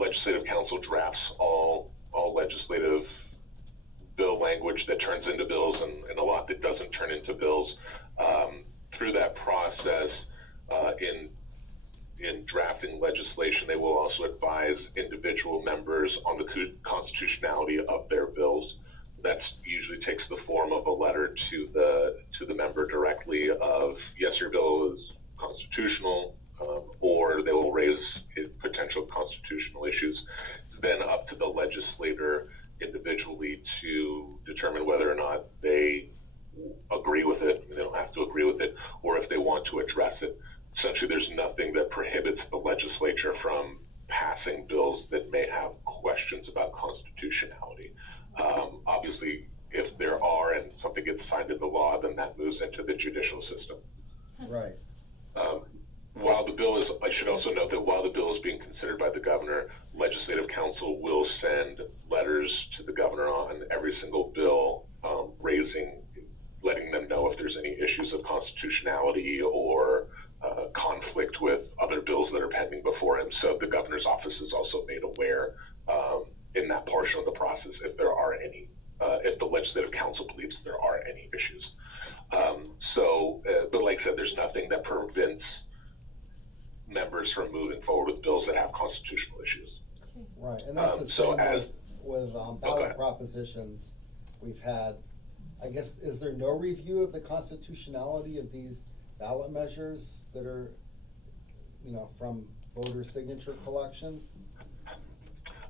legislative council drafts all legislative bill language that turns into bills and a lot that doesn't turn into bills. Through that process, in drafting legislation, they will also advise individual members on the constitutionality of their bills. That usually takes the form of a letter to the member directly of, yes, your bill is constitutional, or they will raise potential constitutional issues. It's then up to the legislator individually to determine whether or not they agree with it. They don't have to agree with it, or if they want to address it. Essentially, there's nothing that prohibits the legislature from passing bills that may have questions about constitutionality. Obviously, if there are and something gets signed into law, then that moves into the judicial system. Right. While the bill is, I should also note that while the bill is being considered by the governor, legislative council will send letters to the governor on every single bill, letting them know if there's any issues of constitutionality or conflict with other bills that are pending before him. So the governor's office is also made aware in that portion of the process if there are any, if the legislative council believes there are any issues. But like I said, there's nothing that prevents members from moving forward with bills that have constitutional issues. Right, and that's the same with ballot propositions we've had. I guess, is there no review of the constitutionality of these ballot measures that are, from voter signature collection?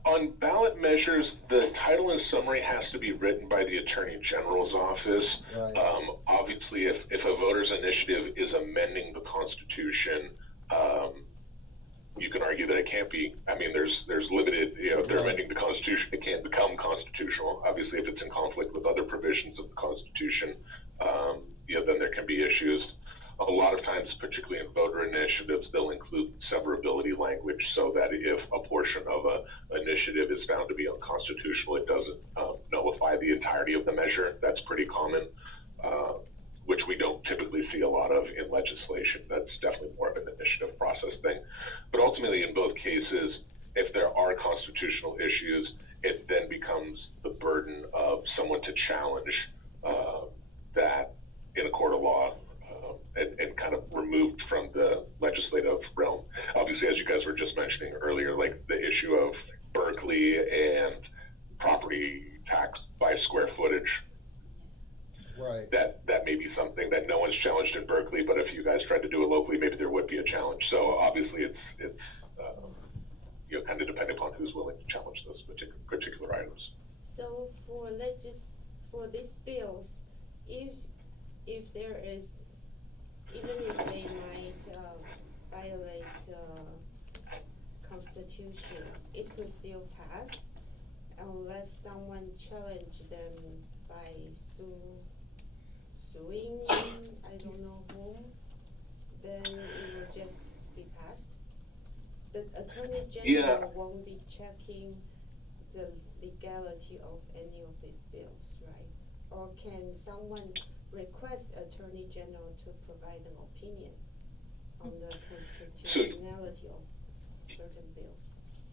On ballot measures, the title and summary has to be written by the Attorney General's office. Right. Obviously, if a voter's initiative is amending the Constitution, you can argue that it can't be. I mean, there's limited, if they're amending the Constitution, it can't become constitutional. Obviously, if it's in conflict with other provisions of the Constitution, then there can be issues. A lot of times, particularly in voter initiatives, they'll include severability language so that if a portion of an initiative is found to be unconstitutional, it doesn't nullify the entirety of the measure. That's pretty common, which we don't typically see a lot of in legislation. That's definitely more of an initiative process thing. But ultimately, in both cases, if there are constitutional issues, it then becomes the burden of someone to challenge that in a court of law. And kind of removed from the legislative realm. Obviously, as you guys were just mentioning earlier, like the issue of Berkeley and property tax by square footage. Right. That may be something that no one's challenged in Berkeley, but if you guys tried to do it locally, maybe there would be a challenge. So obviously, it's kind of depending upon who's willing to challenge those particular items. So for these bills, if there is, even if they might violate Constitution, it could still pass unless someone challenge them by suing I don't know whom, then it will just be passed. The Attorney General won't be checking the legality of any of these bills, right? Or can someone request Attorney General to provide an opinion on the constitutionality of certain bills?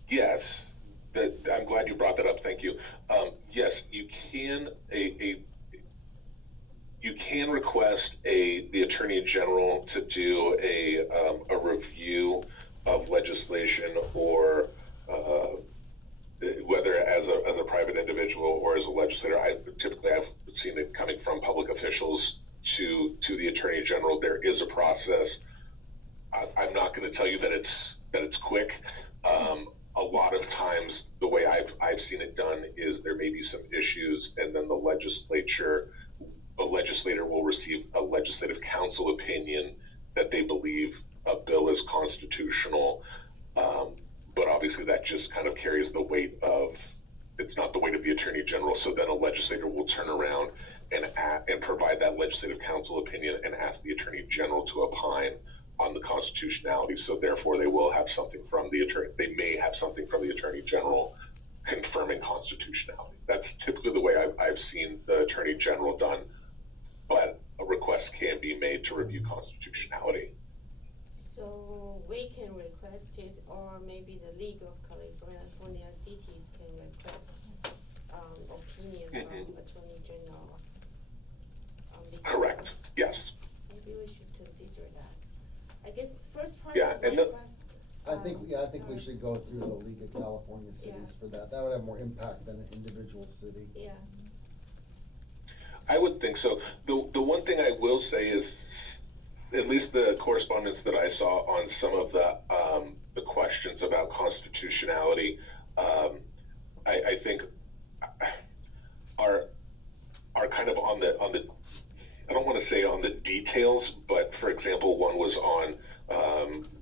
Yes, I'm glad you brought that up. Thank you. Yes, you can you can request the Attorney General to do a review of legislation, or whether as a private individual or as a legislator. I've seen it coming from public officials to the Attorney General. There is a process. I'm not going to tell you that it's quick. A lot of times, the way I've seen it done is there may be some issues, and then the legislator will receive a legislative council opinion that they believe a bill is constitutional. But obviously, that just kind of carries the weight of, it's not the weight of the Attorney General. So then a legislator will turn around and provide that legislative council opinion and ask the Attorney General to opine on the constitutionality. So therefore, they will have something from the attorney. They may have something from the Attorney General confirming constitutionality. That's typically the way I've seen the Attorney General done. But a request can be made to review constitutionality. So we can request it, or maybe the League of California cities can request, opinion from Attorney General on these Correct, laws. yes. Maybe we should consider that. I guess the first part Yeah, of and my the- I think we should go through the League of California Cities for that. That would have more impact than an individual city. Yeah, I would think so. The one thing I will say is, at least the correspondence that I saw on some of the questions about constitutionality, I think are kind of on the I don't want to say on the details, but for example, one was on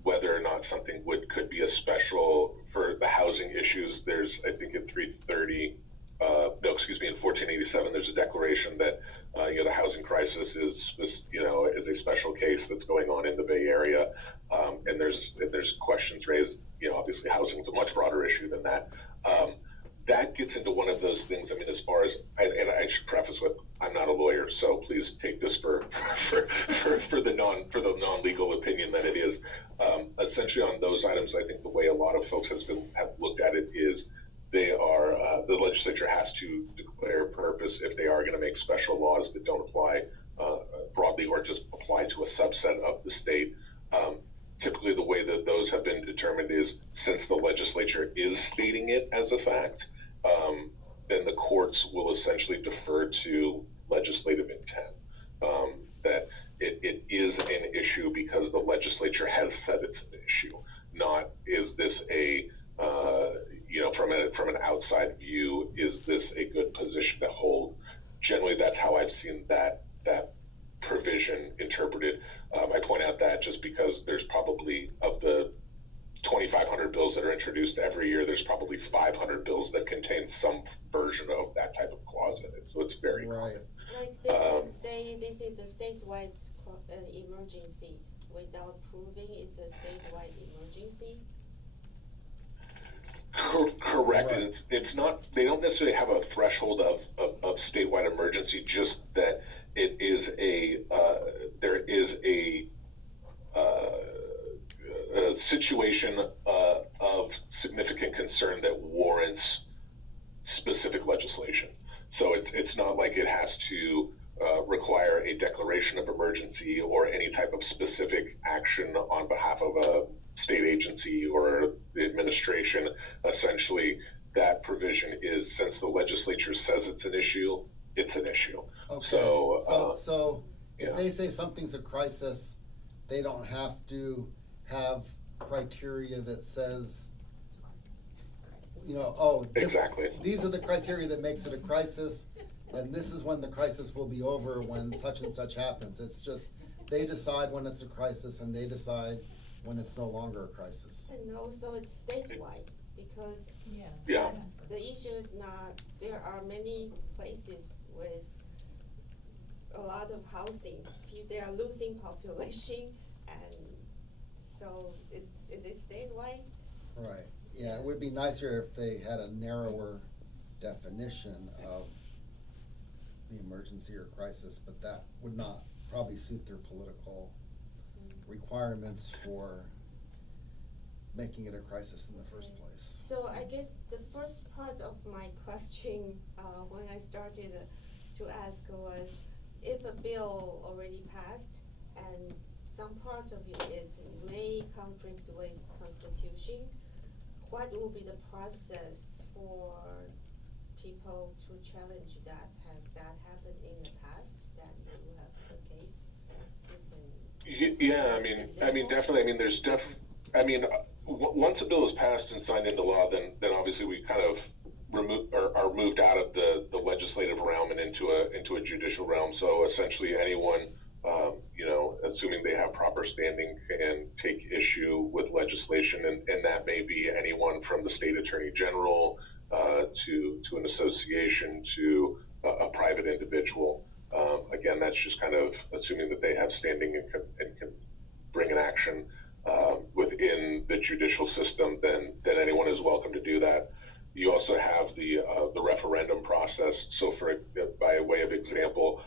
whether or not something could be a special for the housing issues. There's, I think in 330, in 1487, there's a declaration that the housing crisis is a special case that's going on in the Bay Area, and there's questions raised. Obviously, housing is a much broader issue than that. That gets into one of those things. I mean, as far as and I should preface with, I'm not a lawyer, so please take this for the non-legal opinion that it is. Essentially, on those items, I think the way a lot of folks have looked at it is they are the legislature has to declare purpose if they are going to make special laws that don't apply broadly or just apply to a subset of the state. Typically, the way that those have been determined is since the legislature is stating it as a fact, then the courts will essentially defer to legislative intent. That it is an issue because the legislature has said it's an issue. Not is this from an outside view, is this a good position to hold? Generally, that's how I've seen that provision interpreted. I point out that just because there's probably, of the 2,500 bills that are introduced every year, there's probably 500 bills that contain some version of that type of clause in it. So it's very common. like they can say this is a statewide emergency without proving it's a statewide emergency. Correct. Right. It's not. They don't necessarily have a threshold of statewide emergency. Just that it is there is a situation of significant concern that warrants specific legislation. So it's not like it has to require a declaration of emergency or any type of specific action on behalf of a state agency or the administration. Essentially, that provision is, since the legislature says it's an issue, it's an issue. Okay, So, if they say something's a crisis, they don't have to have criteria that says, Exactly. these are the criteria that makes it a crisis, and this is when the crisis will be over when such and such happens. It's just, they decide when it's a crisis and they decide when it's no longer a crisis. And also it's statewide because Yeah. the issue is not, there are many places with a lot of housing. They are losing population, and so is it statewide? Right, yeah, it would be nicer if they had a narrower definition of the emergency or crisis, but that would not probably suit their political requirements for making it a crisis in the first place. So I guess the first part of my question, when I started to ask was, if a bill already passed and some part of it may conflict with Constitution, what will be the process for people to challenge that? Has that happened in the past, that you have the case? Yeah, I mean, definitely. I mean, once a bill is passed and signed into law, then obviously we kind of are moved out of the legislative realm and into a judicial realm. So essentially, anyone, assuming they have proper standing, can take issue with legislation, and that may be anyone from the state attorney general to an association to a private individual. Again, that's just kind of assuming that they have standing and can bring an action within the judicial system. Then anyone is welcome to do that. You also have the referendum process. So, by way of example,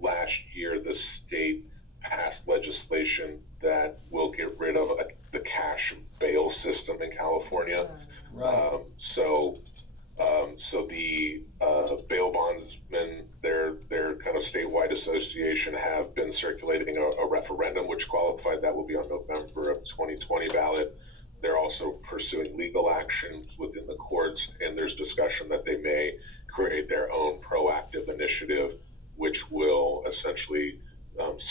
last year the state passed legislation that will get rid of the cash bail system in California. Right. So the bail bondsmen, their kind of statewide association, have been circulating a referendum which qualified. That will be on November of 2020 ballot. They're also pursuing legal actions within the courts, and there's discussion that they may create their own proactive initiative, which will essentially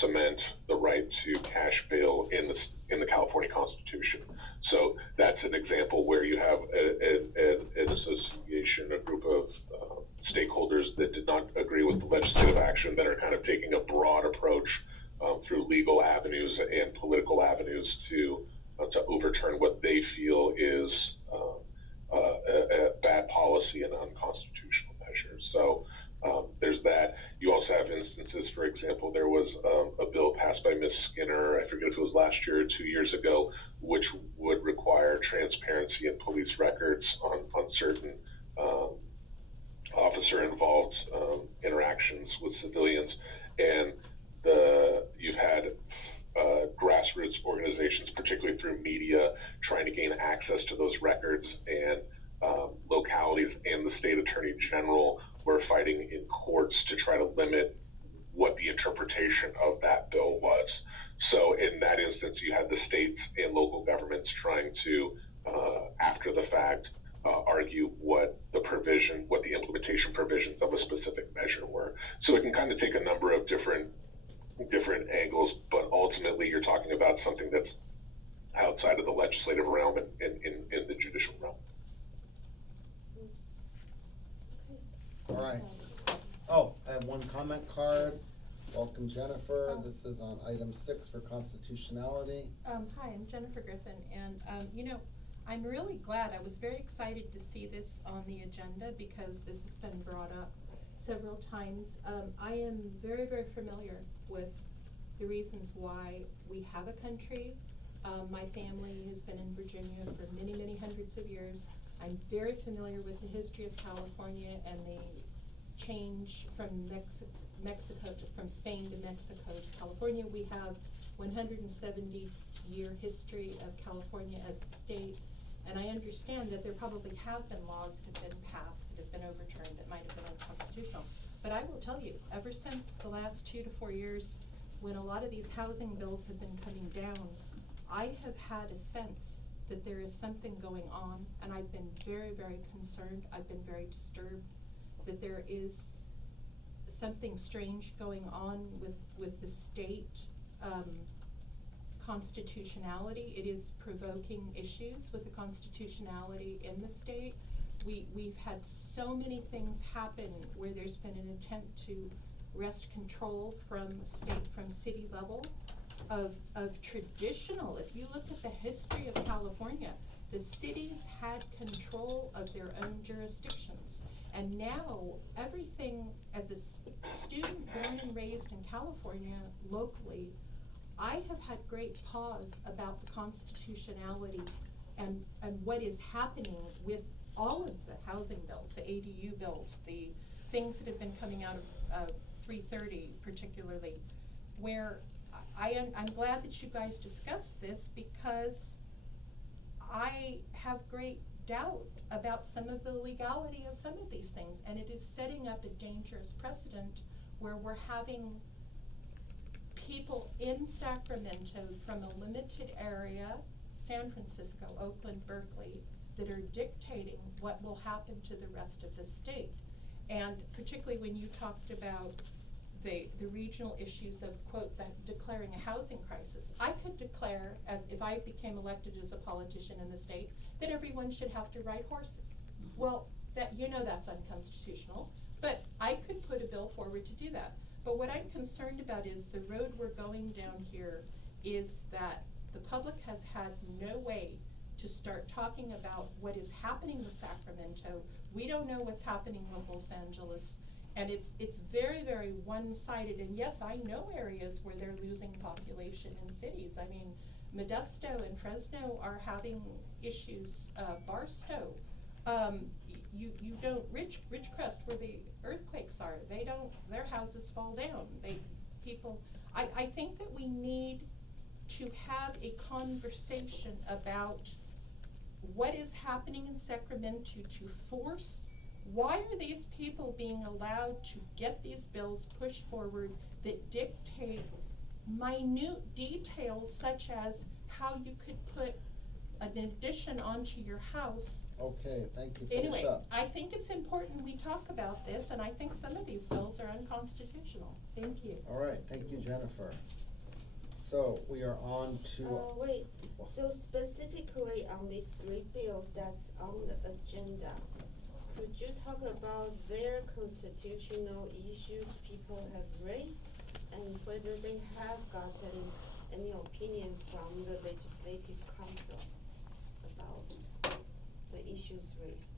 cement the right to cash bail in the California Constitution. So that's an example where you have an association, a group of stakeholders that did not agree with the legislative action, that are kind of taking a broad approach through legal avenues and political avenues to overturn what they feel is a bad policy and unconstitutional measure. So there's that. You also have instances, for example, there was a bill passed by Ms. Skinner, I forget if it was last year or 2 years ago, which would require transparency in police records on certain officer-involved interactions with civilians. And you've had grassroots organizations, particularly through media, trying to gain access to those records, and localities and the state attorney general were fighting in courts to try to limit what the interpretation of that bill was. So in that instance, you had the states and local governments trying to, after the fact, argue what the implementation provisions of a specific measure were. So it can kind of take a number of different angles, but ultimately you're talking about something that's outside of the legislative realm and in the judicial realm. All right. Oh, I have one comment card. Welcome, Jennifer. This is on item 6 for constitutionality. Hi, I'm Jennifer Griffin, and I'm really glad. I was very excited to see this on the agenda because this has been brought up several times. I am very, very familiar with the reasons why we have a country. My family has been in Virginia for many, many hundreds of years. I'm very familiar with the history of California and the change from from Spain to Mexico to California. We have 170-year history of California as a state, and I understand that there probably have been laws that have been passed, that have been overturned, that might have been unconstitutional. But I will tell you, ever since the last 2 to 4 years, when a lot of these housing bills have been coming down, I have had a sense that there is something going on, and I've been very, very concerned. I've been very disturbed that there is something strange going on with the state constitutionality. It is provoking issues with the constitutionality in the state. We've had so many things happen where there's been an attempt to wrest control from city level of traditional. If you look at the history of California, the cities had control of their own jurisdictions. And now everything, as a student born and raised in California locally, I have had great pause about the constitutionality and what is happening with all of the housing bills, the ADU bills, the things that have been coming out of 330 particularly, where I'm glad that you guys discussed this, because I have great doubt about some of the legality of some of these things, and it is setting up a dangerous precedent where we're having people in Sacramento from a limited area, San Francisco, Oakland, Berkeley, that are dictating what will happen to the rest of the state. And particularly when you talked about the regional issues of, quote, declaring a housing crisis. I could declare, as if I became elected as a politician in the state, that everyone should have to ride horses. Well, that's unconstitutional, but I could put a bill forward to do that. But what I'm concerned about is the road we're going down here is that the public has had no way to start talking about what is happening with Sacramento. We don't know what's happening with Los Angeles. And it's very, very one-sided. And yes, I know areas where they're losing population in cities. I mean, Modesto and Fresno are having issues. Barstow, you don't, Ridgecrest, where the earthquakes are, their houses fall down. I think that we need to have a conversation about what is happening in Sacramento to force? Why are these people being allowed to get these bills pushed forward that dictate minute details such as how you could put an addition onto your house? Okay, thank you, finish Anyway, up. I think it's important we talk about this, and I think some of these bills are unconstitutional. Thank you. All right, thank you, Jennifer. So we are on to. Wait, so specifically on these three bills that's on the agenda, could you talk about their constitutional issues people have raised and whether they have gotten any opinion from the legislative council about the issues raised?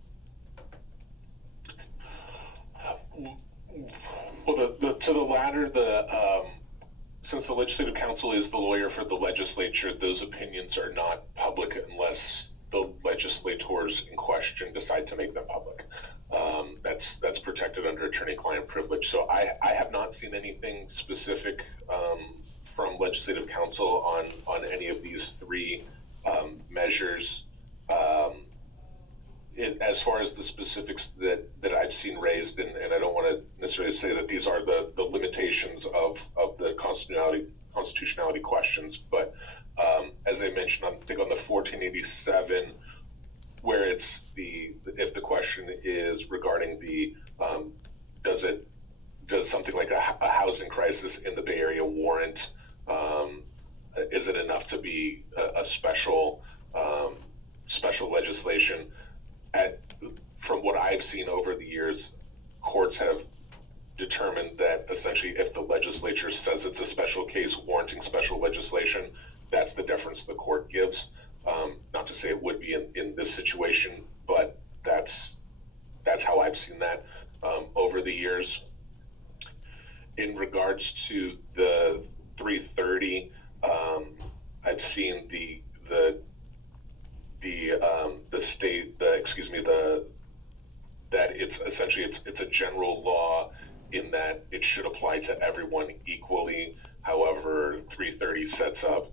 Well, to the latter, since the legislative council is the lawyer for the legislature, those opinions are not public unless the legislators in question decide to make them public. That's protected under attorney-client privilege. So I have not seen anything specific from legislative council on any of these three measures. As far as the specifics that I've seen raised, and I don't want to necessarily say that these are the limitations of the constitutionality questions, but as I mentioned, I think on the 1487, where it's if the question is regarding does something like a housing crisis in the Bay Area warrant, is it enough to be a special legislation? From what I've seen over the years, courts have determined that essentially if the legislature says it's a special case warranting special legislation, that's the deference the court gives. Not to say it would be in this situation, but that's how I've seen that over the years. In regards to the 330, I've seen that it's essentially it's a general law in that it should apply to everyone equally. However, 330 sets up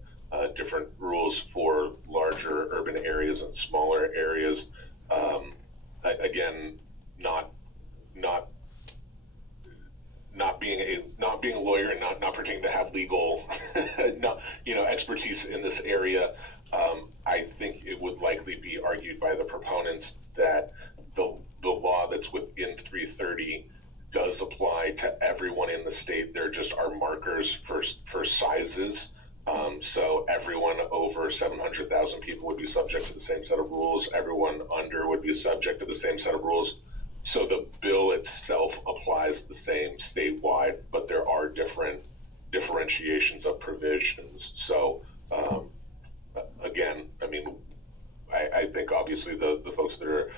different rules for larger urban areas and smaller areas. Again, not being a lawyer and not pretending to have legal expertise in this area. I think it would likely be argued by the proponents that the law that's within 330 does apply to everyone in the state. There just are markers for sizes. So everyone over 700,000 people would be subject to the same set of rules. Everyone under would be subject to the same set of rules. So the bill itself applies the same statewide, but there are different differentiations of provisions. So again, I mean, I think obviously the folks that are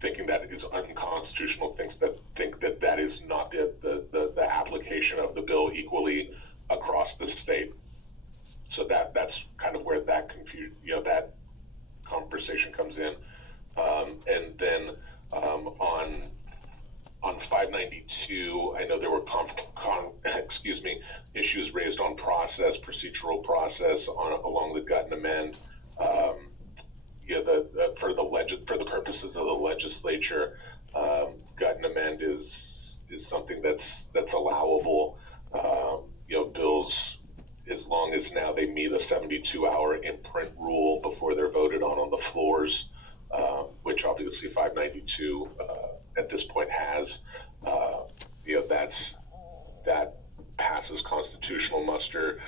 thinking that is unconstitutional think that is not the application of the bill equally across the state. So that's kind of where that that conversation comes in. And then on 592, I know there were issues raised on procedural process along the gut and amend. For the purposes of the legislature, gut and amend is something that's allowable. Bills, as long as now they meet a 72-hour imprint rule before they're voted on the floors, which obviously 592 at this point has. That passes constitutional muster.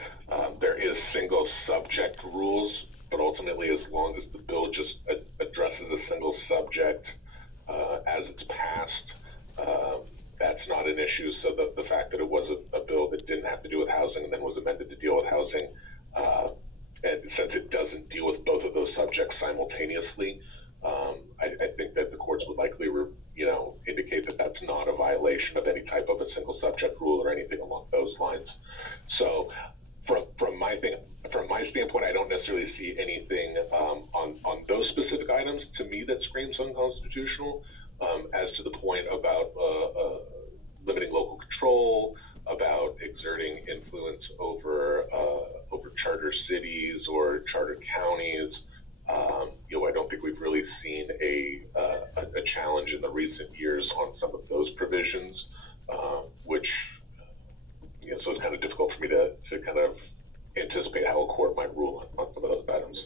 There is single subject rules, but ultimately, as long as the bill just addresses a single subject as it's passed, that's not an issue. So the fact that it was a bill that didn't have to do with housing and then was amended to deal with housing, and since it doesn't deal with both of those subjects simultaneously, I think that the courts would likely indicate that that's not a violation of any type of a single subject rule or anything along those lines. So from my standpoint, I don't necessarily see anything on those specific items to me that screams unconstitutional. As to the point about limiting local control, about exerting influence over charter cities or charter counties, think we've really seen a challenge in the recent years on some of those provisions, which, so it's kind of difficult for me to kind of anticipate how a court might rule on some of those items.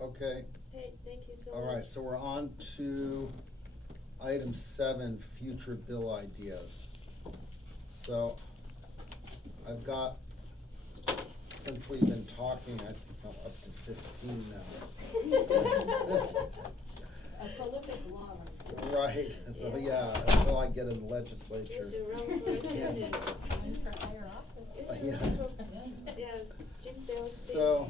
Okay, Hey, thank you so much. all right, so we're on to item 7, future bill ideas. So I've got, since we've been talking, I think I'm up to 15 now. A prolific law. Right, so yeah, until I get in the You legislature. should run for president. Run for higher office. You should Yeah. run for, yeah, Jim Bell's thing. So,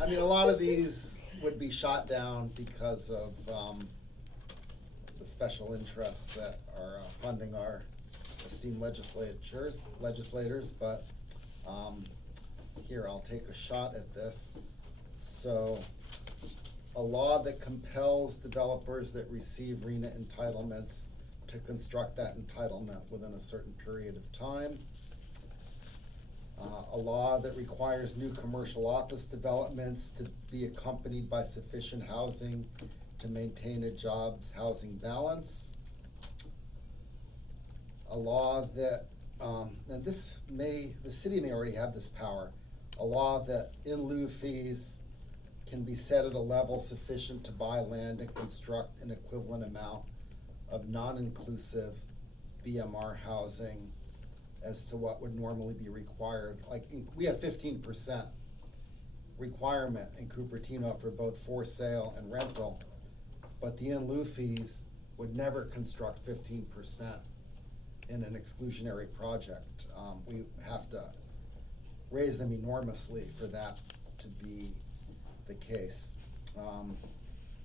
I mean, a lot of these would be shot down because of, the special interests that are funding our esteemed legislators, but, here, I'll take a shot at this. So, a law that compels developers that receive RENA entitlements to construct that entitlement within a certain period of time. A law that requires new commercial office developments to be accompanied by sufficient housing to maintain a jobs housing balance. A law that, and the city may already have this power, a law that in lieu fees can be set at a level sufficient to buy land and construct an equivalent amount of non-inclusive BMR housing as to what would normally be required. Like, we have 15% requirement in Cupertino for both for sale and rental, but the in lieu fees would never construct 15% in an exclusionary project. We have to raise them enormously for that to be the case.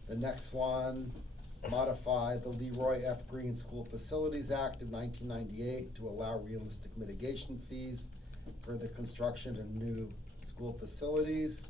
The next one, modify the Leroy F. Green School Facilities Act of 1998 to allow realistic mitigation fees for the construction of new school facilities.